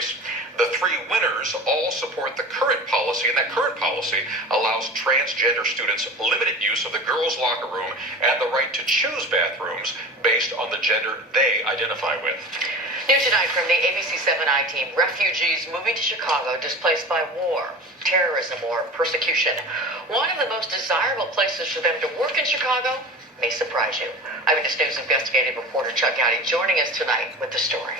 race. The three winners all support the current policy, and that current policy allows transgender students limited use of the girls' locker room and the right to choose bathrooms based on the gender they identify with. New tonight from the ABC7I team, refugees moving to Chicago displaced by war, terrorism, or persecution. One of the most desirable places for them to work in Chicago may surprise you. Eyewitness News investigative reporter Chuck Gowdy joining us tonight with the story.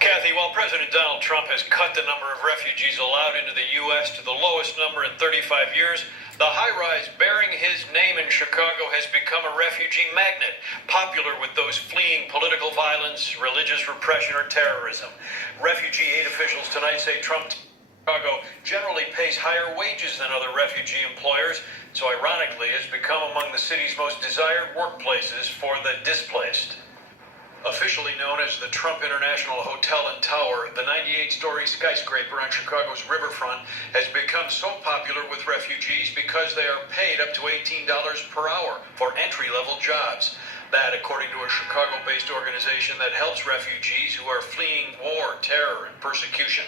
Kathy, while President Donald Trump has cut the number of refugees allowed into the U.S. to the lowest number in 35 years, the high-rise bearing his name in Chicago has become a refugee magnet, popular with those fleeing political violence, religious repression, or terrorism. Refugee aid officials tonight say Chicago generally pays higher wages than other refugee employers, so ironically has become among the city's most desired workplaces for the displaced. Officially known as the Trump International Hotel and Tower, the 98-story skyscraper on Chicago's riverfront has become so popular with refugees because they are paid up to $18 per hour for entry-level jobs. That, according to a Chicago-based organization that helps refugees who are fleeing war, terror, and persecution.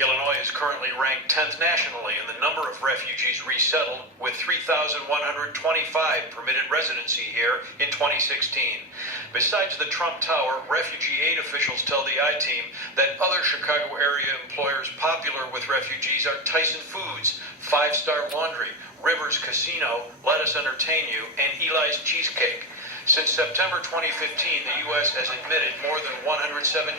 Illinois is currently ranked 10th nationally in the number of refugees resettled, with 3,125 permitted residency here in 2016. Besides the Trump Tower, refugee aid officials tell the I-Team that other Chicago area employers popular with refugees are Tyson Foods, Five Star Laundry, Rivers Casino, Let Us Entertain You, and Eli's Cheesecake. Since September 2015, the U.S. has admitted more than 117,000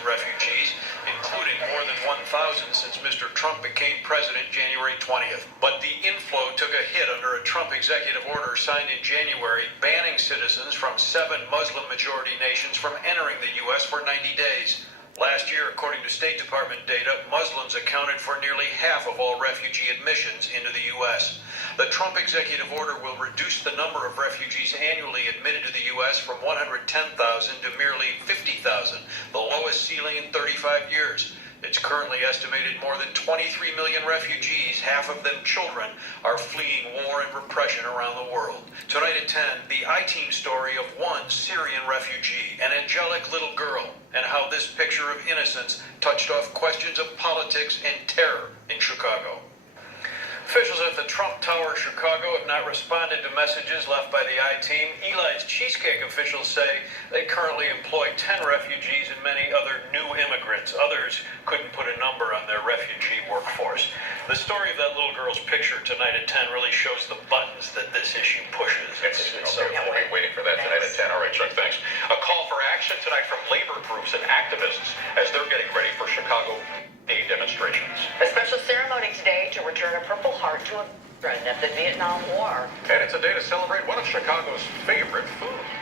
refugees, including more than 1,000 since Mr. Trump became president January 20th. But the inflow took a hit under a Trump executive order signed in January, banning citizens from 7 Muslim-majority nations from entering the U.S. for 90 days. Last year, according to State Department data, Muslims accounted for nearly half of all refugee admissions into the U.S. The Trump executive order will reduce the number of refugees annually admitted to the U.S. from 110,000 to merely 50,000, the lowest ceiling in 35 years. It's currently estimated more than 23 million refugees, half of them children, are fleeing war and repression around the world. Tonight at 10, the I-Team story of one Syrian refugee, an angelic little girl, and how this picture of innocence touched off questions of politics and terror in Chicago. Officials at the Trump Tower, Chicago, have not responded to messages left by the I-Team. Eli's Cheesecake officials say they currently employ 10 refugees and many other new immigrants. Others couldn't put a number on their refugee workforce. The story of that little girl's picture tonight at 10 really shows the buttons that this issue pushes. So we'll be waiting for that tonight at 10. All right, Chuck, thanks. A call for action tonight from labor groups and activists as they're getting ready for Chicago Day demonstrations. A special ceremony today to return a Purple Heart to a veteran of the Vietnam War. And it's a day to celebrate one of Chicago's favorite foods.